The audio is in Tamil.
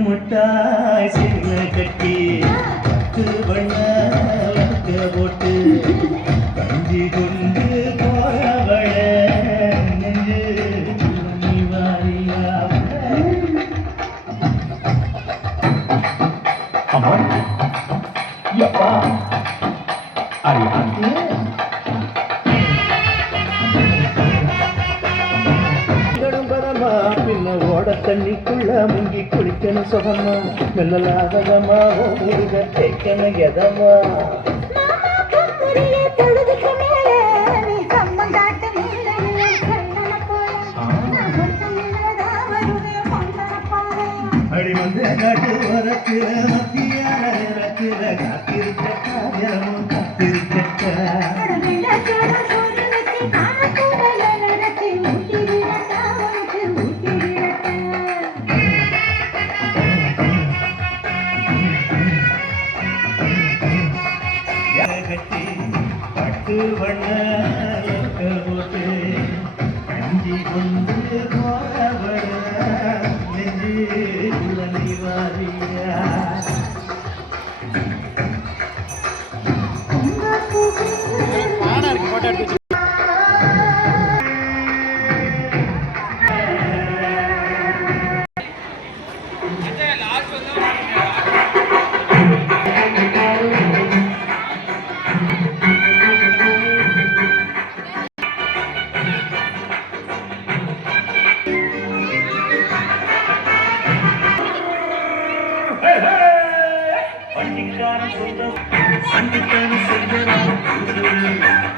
முட்டாய் சின்ன கட்டி பத்து வண்ண போட்டு கஞ்சி கொண்டு போறவள நெஞ்சு நீ வாரியா அம்மா யப்பா அறியாதே ஓட தண்ணிக்குள்ள முங்கி குளிக்கணும் சுகமா மெல்லலாதமா முருக தேக்கணும் எதமா அடி வந்து காட்டு வரத்துல மத்திய நேரத்துல காத்திருக்கா தினமும் காத்திருக்கா பட்டு வண்ண போட்டு கஞ்சி கொண்டு போறவள நெஞ்சு நீ வாரியா பண்டிக்கான சொந்தம் பண்டிக்கான சொந்தம்